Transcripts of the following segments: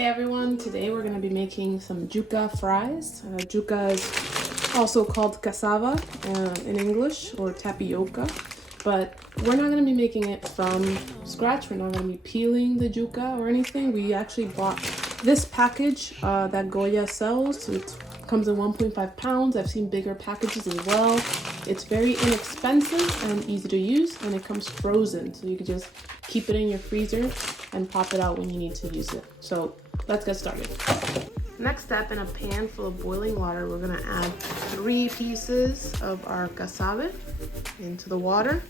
Hey everyone, today we're going to be making some yuca fries. Yuca is also called cassava in English, or tapioca, but we're not going to be making it from scratch. We're not going to be peeling the yuca or anything. We actually bought this package that Goya sells. It comes in 1.5 pounds. I've seen bigger packages as well. It's very inexpensive and easy to use, and it comes frozen, so you can just keep it in your freezer and pop it out when you need to use it. So let's get started. Next step, in a pan full of boiling water, we're gonna add 3 pieces of our cassava into the water.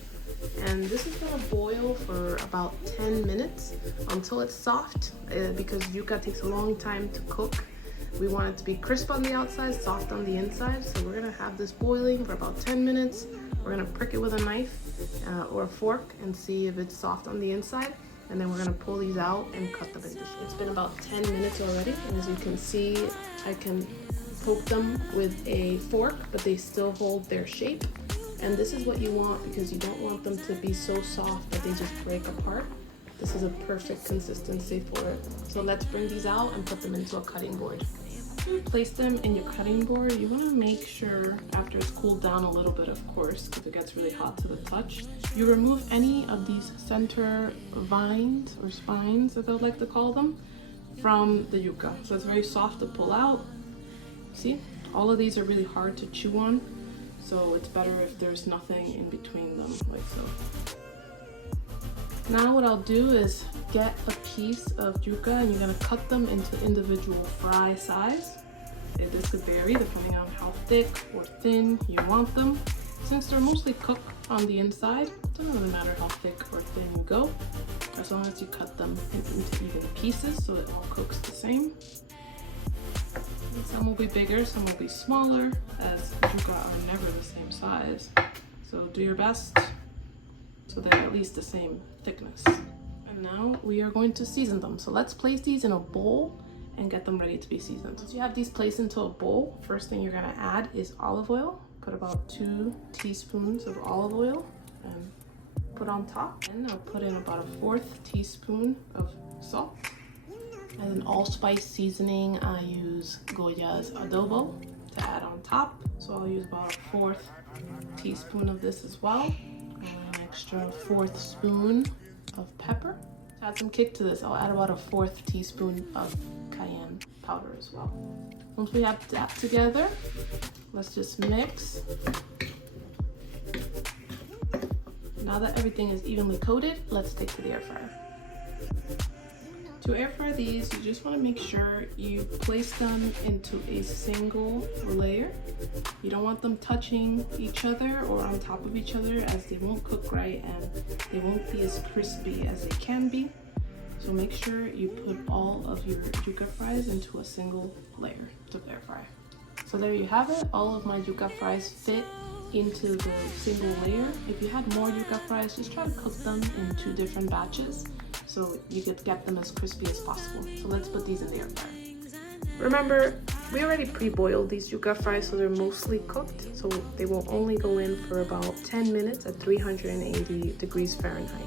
And this is gonna boil for about 10 minutes until it's soft, because yuca takes a long time to cook. We want it to be crisp on the outside, soft on the inside. So we're gonna have this boiling for about 10 minutes. We're gonna prick it with a knife or a fork and see if it's soft on the inside. And then we're gonna pull these out and cut them into shapes. It's been about 10 minutes already. And as you can see, I can poke them with a fork, but they still hold their shape. And this is what you want, because you don't want them to be so soft that they just break apart. This is a perfect consistency for it. So let's bring these out and put them into a cutting board. Place them in your cutting board. You want to make sure, after it's cooled down a little bit, of course, because it gets really hot to the touch, you remove any of these center vines or spines, as I would like to call them, from the yuca. So it's very soft to pull out. See, all of these are really hard to chew on, so it's better if there's nothing in between them, like so. Now what I'll do is get a piece of yuca, and you're gonna cut them into individual fry size. This could vary depending on how thick or thin you want them. Since they're mostly cooked on the inside, it doesn't really matter how thick or thin you go, as long as you cut them into even pieces so it all cooks the same. And some will be bigger, some will be smaller, as yuca are never the same size. So do your best so they're at least the same thickness. And now we are going to season them. So let's place these in a bowl and get them ready to be seasoned. Once you have these placed into a bowl, first thing you're gonna add is olive oil. Put about 2 teaspoons of olive oil and put on top. And I'll put in about a 1/4 teaspoon of salt. As an allspice seasoning, I use Goya's Adobo to add on top. So I'll use about a 1/4 teaspoon of this as well. An extra 1/4 spoon of pepper. To add some kick to this, I'll add about a 1/4 teaspoon of cayenne powder as well. Once we have that together, let's just mix. Now that everything is evenly coated, let's take to the air fryer. To air fry these, you just want to make sure you place them into a single layer. You don't want them touching each other or on top of each other, as they won't cook right and they won't be as crispy as they can be. So make sure you put all of your yuca fries into a single layer to air fry. So there you have it. All of my yuca fries fit into the single layer. If you had more yuca fries, just try to cook them in 2 different batches so you could get them as crispy as possible. So let's put these in the air fryer. Remember, we already pre-boiled these yuca fries, so they're mostly cooked. So they will only go in for about 10 minutes at 380 degrees Fahrenheit.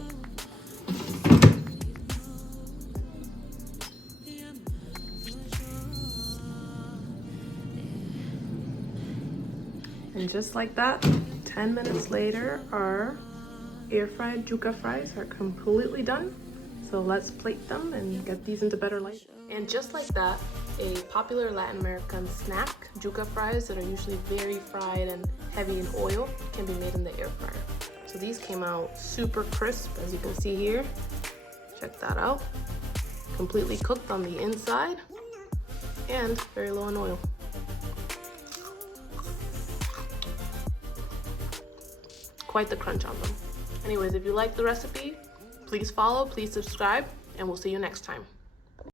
And just like that, 10 minutes later, our air-fried yuca fries are completely done. So let's plate them and get these into better light. And just like that, a popular Latin American snack, yuca fries that are usually very fried and heavy in oil, can be made in the air fryer. So these came out super crisp, as you can see here. Check that out. Completely cooked on the inside and very low in oil. Quite the crunch on them. Anyways, if you like the recipe, please follow, please subscribe, and we'll see you next time.